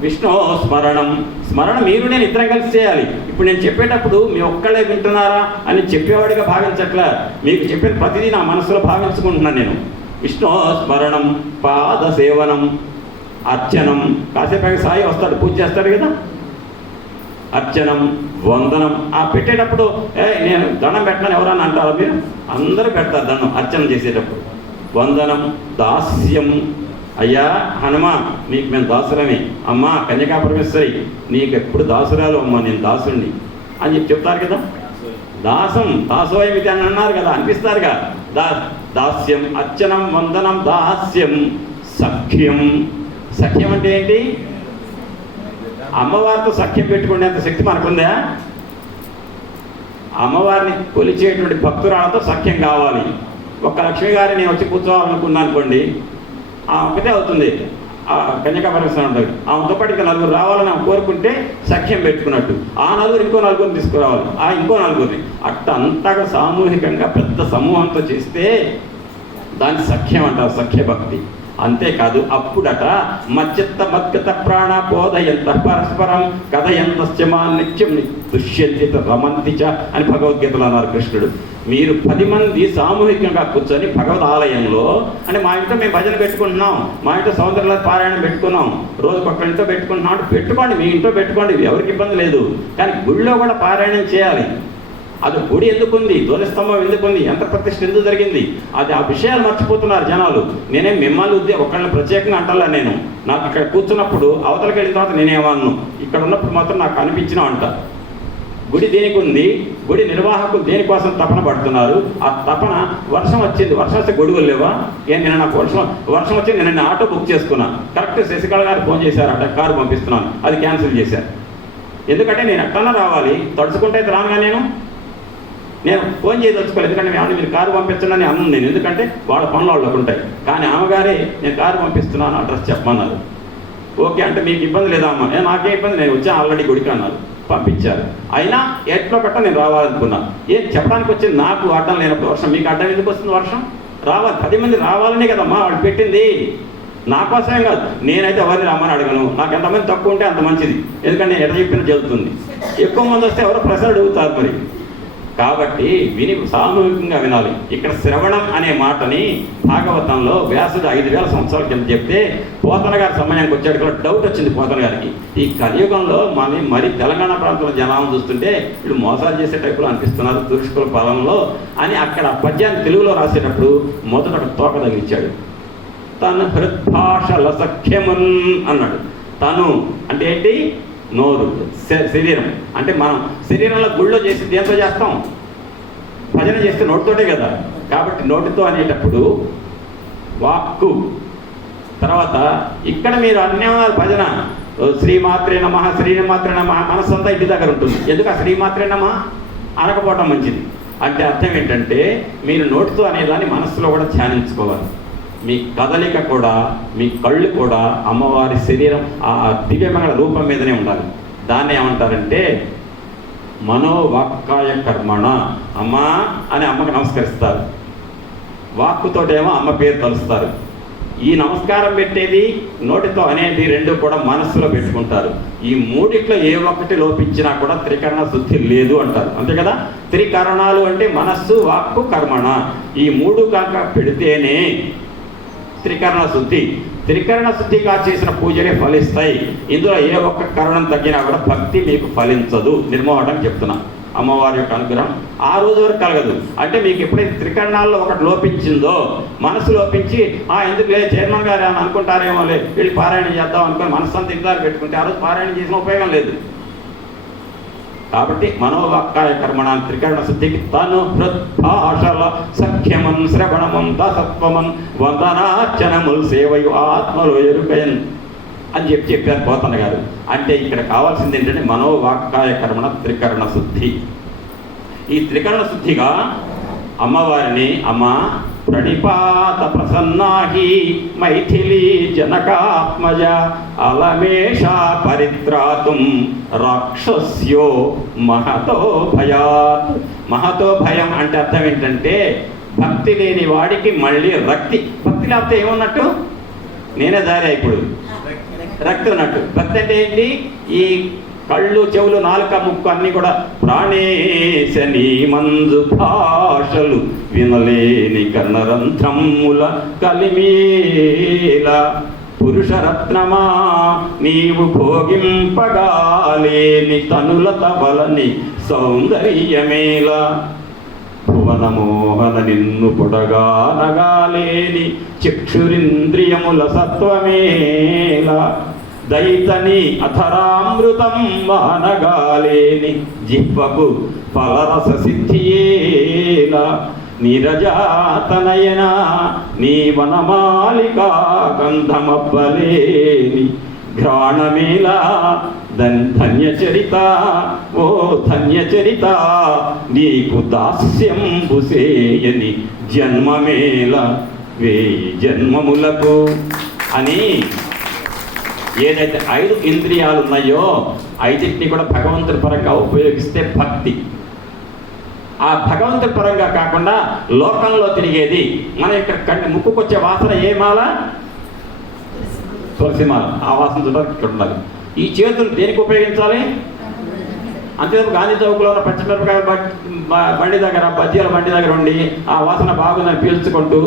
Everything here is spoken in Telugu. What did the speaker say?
విష్ణు స్మరణం. స్మరణ మీరు నేను ఇద్దరం కలిసి చేయాలి. ఇప్పుడు నేను చెప్పేటప్పుడు మీ ఒక్కళ్ళే వింటున్నారా అని చెప్పేవాడిగా భావించట్లా. మీకు చెప్పిన ప్రతిదీ నా మనసులో భావించుకుంటున్నాను నేను. విష్ణు స్మరణం పాద సేవనం అర్చనం. కాసేపు సాయి వస్తాడు పూజ చేస్తాడు కదా? అర్చనం వందనం. ఆ పెట్టేటప్పుడు ఏ నేను దండం పెట్టాను ఎవరన్నా అంటారా మీరు? అందరూ పెడతారు దండం అర్చన చేసేటప్పుడు. వందనం దాస్యం అయ్యా హనుమా నీకు మేము దాసురమే అమ్మా కన్యకా పరమేశ్వరి నీకు ఎప్పుడు దాసురాలు? అమ్మా నేను దాసుడిని అని చెప్పి చెప్తారు కదా? దాసం దాసోయమితి అని అన్నారు కదా అనిపిస్తారుగా. దా దాస్యం అర్చనం వందనం దాస్యం సఖ్యం. సఖ్యం అంటే ఏంటి? అమ్మవారితో సఖ్యం పెట్టుకునేంత శక్తి మనకుందా? అమ్మవారిని కొలిచేటువంటి భక్తురాలతో సఖ్యం కావాలి. ఒక లక్ష్మి గారిని నేను వచ్చి కూర్చోవాలనుకున్నాను అనుకోండి ఆ ఒకటే అవుతుంది. ఆ కన్యకా పరమేశ్వరం ఉంటుంది ఆమెతో పాటు ఇంకా నలుగురు రావాలని ఆమె కోరుకుంటే సఖ్యం పెట్టుకున్నట్టు. ఆ నలుగురు ఇంకో నలుగురిని తీసుకురావాలి. ఆ ఇంకో నలుగురిని. అట్ట అంతగా సామూహికంగా పెద్ద సమూహంతో చేస్తే దాన్ని సఖ్యం అంటారు సఖ్య భక్తి అంతేకాదు అప్పుడట మధ్యత్త మద్గత ప్రాణ బోధయంత పరస్పరం కథయంత నిత్యం దుష్యంతి రమంతిచ అని భగవద్గీతలో అన్నారు కృష్ణుడు. మీరు పది మంది సామూహికంగా కూర్చొని భగవద్ ఆలయంలో అంటే మా ఇంట్లో మేము భజన పెట్టుకుంటున్నాం మా ఇంట్లో సౌందర్య పారాయణం పెట్టుకున్నాం రోజు పక్క ఇంట్లో పెట్టుకుంటున్నాం అంటే పెట్టుకోండి మీ ఇంట్లో పెట్టుకోండి ఎవరికి ఇబ్బంది లేదు. కానీ గుళ్ళో కూడా పారాయణం చేయాలి. అది గుడి ఎందుకుంది? ధ్వనిస్తంభం ఎందుకుంది? ఎంత ప్రతిష్ఠ ఎందుకు జరిగింది? అది ఆ విషయాలు మర్చిపోతున్నారు జనాలు. నేనే మిమ్మల్ని ఉద్దే ఒకళ్ళని ప్రత్యేకంగా అంటలా నేను. నాకు ఇక్కడ కూర్చున్నప్పుడు అవతలకి వెళ్ళిన తర్వాత నేనేమన్ను ఇక్కడ ఉన్నప్పుడు మాత్రం నాకు అనిపించిన అంట. గుడి దేనికి ఉంది? గుడి నిర్వాహకులు దేనికోసం తపన పడుతున్నారు? ఆ తపన వర్షం వచ్చింది. వర్షం వస్తే గొడుగులు లేవా? ఏం నేను నాకు వర్షం వర్షం వచ్చి నేను ఆటో బుక్ చేసుకున్నా. కరెక్ట్ శశికళ గారు ఫోన్ చేశారట కారు పంపిస్తున్నాను. అది క్యాన్సిల్ చేశారు. ఎందుకంటే నేను ఎక్కడన్నా రావాలి. తడుచుకుంటే అయితే రానుగా నేను? నేను ఫోన్ చేసి ఎందుకంటే మేము మీరు కారు పంపించండి అన్నాను నేను. ఎందుకంటే వాళ్ళ పనులు వాళ్ళకు ఉంటాయి. కానీ ఆమెగారే నేను కారు పంపిస్తున్నాను అడ్రస్ చెప్పమన్నారు. ఓకే అంటే మీకు ఇబ్బంది లేదా అమ్మ ఏ నాకే ఇబ్బంది నేను వచ్చి ఆల్రెడీ గుడికి అన్నారు. పంపించారు. అయినా ఎట్లో గట్ట నేను రావాలనుకున్నా. ఏం చెప్పడానికి వచ్చింది? నాకు అడ్డం లేనప్పుడు వర్షం. మీకు అడ్డం ఎందుకు వస్తుంది వర్షం? రావాలి. పది మంది రావాలనే కదమ్మా వాళ్ళు పెట్టింది. నా కోసమే కాదు. నేనైతే ఎవరిని రమ్మని అడగను. నాకు ఎంతమంది తక్కువ ఉంటే అంత మంచిది. ఎందుకంటే నేను ఎట చెప్పిన జరుగుతుంది. ఎక్కువ మంది వస్తే ఎవరో ప్రశ్నలు అడుగుతారు మరి. కాబట్టి విని సామూహికంగా వినాలి. ఇక్కడ శ్రవణం అనే మాటని భాగవతంలో వ్యాసుడు ఐదు వేల సంవత్సరాల కింద చెప్తే పోతన గారి సమయానికి వచ్చాడు కూడా డౌట్ వచ్చింది పోతన గారికి. ఈ కలియుగంలో మన మరి తెలంగాణ ప్రాంతంలో జనాలను చూస్తుంటే వీళ్ళు మోసాలు చేసే టైపులో అనిపిస్తున్నారు తురుష్కుల పాలనలో అని అక్కడ పద్యాన్ని తెలుగులో రాసేటప్పుడు మొదట ఒక తోక తగిలిచ్చాడు. తన హృద్భాషల సఖ్యమున్ అన్నాడు. తను అంటే ఏంటి? నోరు శ- శరీరం. అంటే మనం శరీరంలో గుళ్ళో చేసి దేంతో చేస్తాం? భజన చేస్తే నోటితోటే కదా. కాబట్టి నోటితో అనేటప్పుడు వాక్కు. తర్వాత ఇక్కడ మీరు అన్యన్నారు భజన. శ్రీమాత్రే నమ శ్రీమాత్రే నమ మనసు అంతా ఇంటి దగ్గర ఉంటుంది. ఎందుకు ఆ శ్రీమాత్రే నమ? అనకపోవటం మంచిది. అంటే అర్థం ఏంటంటే మీరు నోటితో అనేదాన్ని మనస్సులో కూడా ధ్యానించుకోవాలి. మీ కదలిక కూడా మీ కళ్ళు కూడా అమ్మవారి శరీరం ఆ దివ్యమైన రూపం మీదనే ఉండాలి. దాన్ని ఏమంటారంటే మనోవాక్కాయ కర్మణ. అమ్మా అని అమ్మకు నమస్కరిస్తారు. వాక్కుతోటేమో అమ్మ పేరు తలుస్తారు. ఈ నమస్కారం పెట్టేది నోటితో అనేది రెండు కూడా మనస్సులో పెట్టుకుంటారు. ఈ మూడిట్లో ఏ ఒక్కటి లోపించినా కూడా త్రికరణ శుద్ధి లేదు అంటారు. అంతే కదా? త్రికరణాలు అంటే మనస్సు వాక్కు కర్మణ. ఈ మూడు కాక పెడితేనే త్రికరణ శుద్ధి. త్రికరణ శుద్ధిగా చేసిన పూజలే ఫలిస్తాయి. ఇందులో ఏ ఒక్క కరణం తగ్గినా కూడా భక్తి మీకు ఫలించదు. నిర్మోహటం చెప్తున్నా. అమ్మవారి యొక్క అనుగ్రహం ఆ రోజు వరకు కలగదు. అంటే మీకు ఎప్పుడైతే త్రికరణాల్లో ఒకటి లోపించిందో మనసు లోపించి ఆ ఎందుకు లే చైర్మన్ గారు అని అనుకుంటారేమో లే వీళ్ళు పారాయణ చేద్దాం అనుకుని మనసు అంత ఇద్దరు పెట్టుకుంటే ఆ రోజు పారాయణ చేసిన ఉపయోగం లేదు. కాబట్టి మనోవాక్కాయ కర్మణ త్రికరణ శుద్ధికి తను హృద్భాషల సఖ్యమం శ్రవణమం దసత్వమం వందనాచనముల్ సేవయు ఆత్మలో ఎరుకయన్ అని చెప్పి చెప్పారు పోతన్న గారు. అంటే ఇక్కడ కావాల్సింది ఏంటంటే మనోవాక్కాయ కర్మణ త్రికరణ శుద్ధి ఈ త్రికరణ శుద్ధిగా అమ్మవారిని అమ్మ ప్రణిపాత ప్రసన్నాహి మైథిలి జనకాత్మజ అలమేష పరిత్రాతుం రాక్షస్యో మహతో భయాత్. మహతో భయం అంటే అర్థం ఏంటంటే భక్తి లేని వాడికి మళ్ళీ రక్తి. భక్తి లేకపోతే ఏమన్నట్టు? నేనే దారి ఇప్పుడు. రక్తం. ఉన్నట్టు. భక్తి అంటే ఏంటి? ఈ కళ్ళు చెవులు నాలుక ముక్కు అన్నీ కూడా ప్రాణేశని మంజు భాషలు వినలేని కర్ణరంధ్రముల కలిమేల పురుషరత్నమా నీవు భోగింపగాలేని తనుల తవలని సౌందర్యమేలా భువనమోహన నిన్ను పొడగా నగాలేని చక్షురింద్రియముల సత్వమేలా దైతని అథరామృతం వానగాలేని జిహ్వకు ఫలరస సిద్ధియేల నీరజాతనయన నీ వనమాలికా గంధమబ్బలేని ఘ్రాణమేలా ధన్యచరిత ఓ ధన్యచరిత నీకు దాస్యం బుసేయని జన్మమేల వేయి జన్మములకు అని ఏదైతే ఐదు ఇంద్రియాలు ఉన్నాయో ఐదింటిని కూడా భగవంతుడి పరంగా ఉపయోగిస్తే భక్తి. ఆ భగవంతుడి పరంగా కాకుండా లోకంలో తిరిగేది మన ఇక్కడ కంటి ముక్కుకొచ్చే వాసన ఏ మాల? తులసిమాల ఆ వాసన చూడడానికి ఇక్కడ ఉండాలి. ఈ చేతులు దేనికి ఉపయోగించాలి? అంతేపు గాంధీ చౌక్లో ఉన్న పచ్చిమిరపకాయ బ- బండి దగ్గర బజ్జీల బండి దగ్గర ఉండి ఆ వాసన బాగుందని పీల్చుకుంటూ